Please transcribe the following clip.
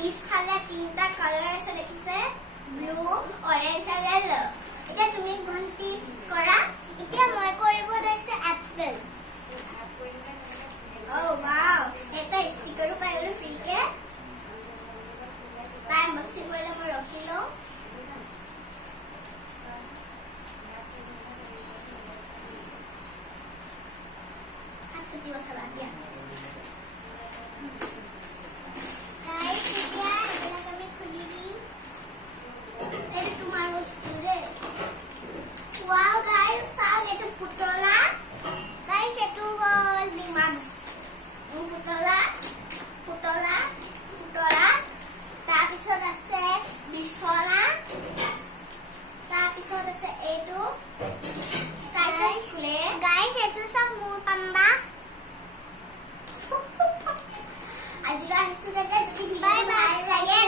পিছফালে তিনটা কালাৰ আছে দেখিছে ব্লু অৰেঞ্জ আৰু yellow এটা তুমি গন্তি কৰা এতিয়া মই কৰিব লৈছে এপল ও ওয়াও এটা ষ্টিকাৰো পাই গলো ফ্ৰী কে টাইম বক্সিং কৰিলে মই ৰখিলো aku juga salah dia guys ya kita kami sendiri itu tomorrow today wow guys saat itu putola guys itu limas putola তাৰপিছত আছে বিছনা তাৰপিছত আছে এইটো তাৰপিছত ফুলে গাইস এইটো সব মোৰ পাম্বা আজিলৈ আহিছো যদি ভিডিঅ' ভাল লাগে